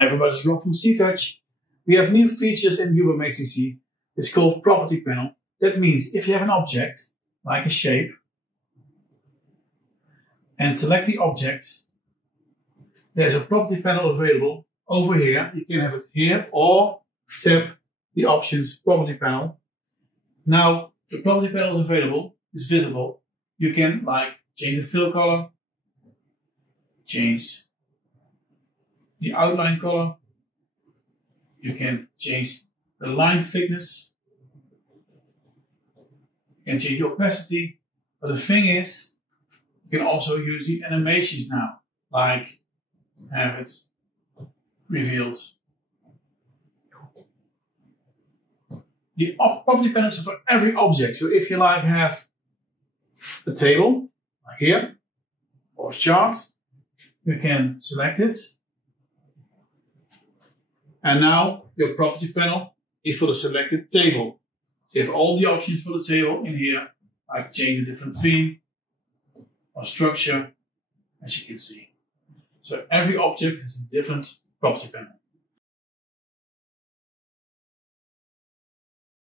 Everybody's Rob from CTOUCH. We have new features in UBoardMate CC. It's called Property Panel. That means if you have an object, like a shape, and select the object, there's a property panel available over here. You can have it here or tap the options property panel. Now the property panel is available, is visible. You can change the fill color, change the outline color. You can change the line thickness. You can change the opacity. But the thing is, you can also use the animations now, like have it revealed. The property panels are for every object. So if you have a table, like here, or a chart, you can select it. And now your property panel is for the selected table. So you have all the options for the table in here, like change a different theme or structure, as you can see. So every object has a different property panel.